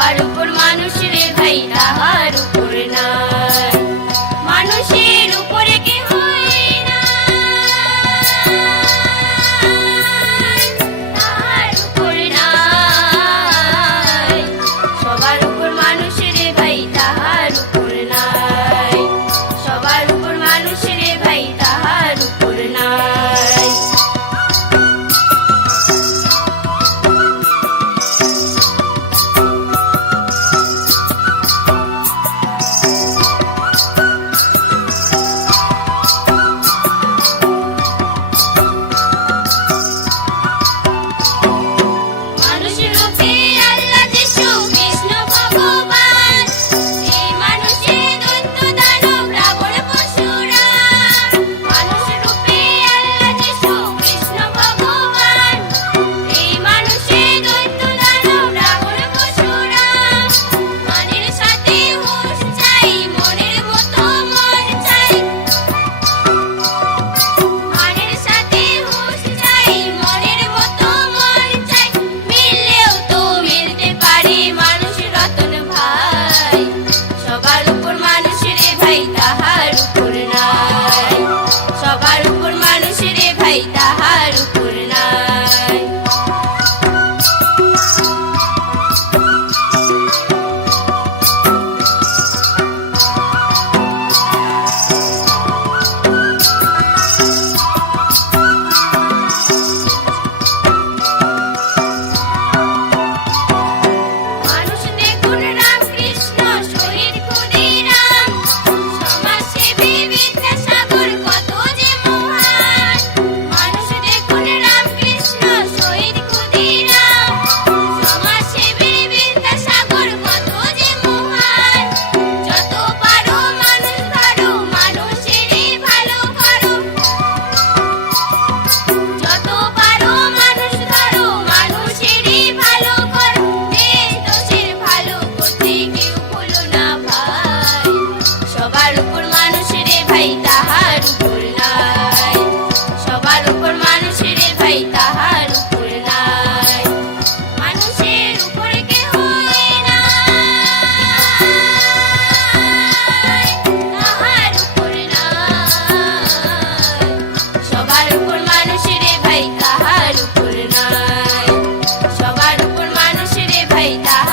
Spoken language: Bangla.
সবার উপর মানুষ ভাই তাহার উপর নাই। মানুষের উপরে কে তাহার উপর সবার উপর মানুষ রে ভাই তাহার উপর নাই। সবার উপর মানুষ রে ভাই তাহার peita.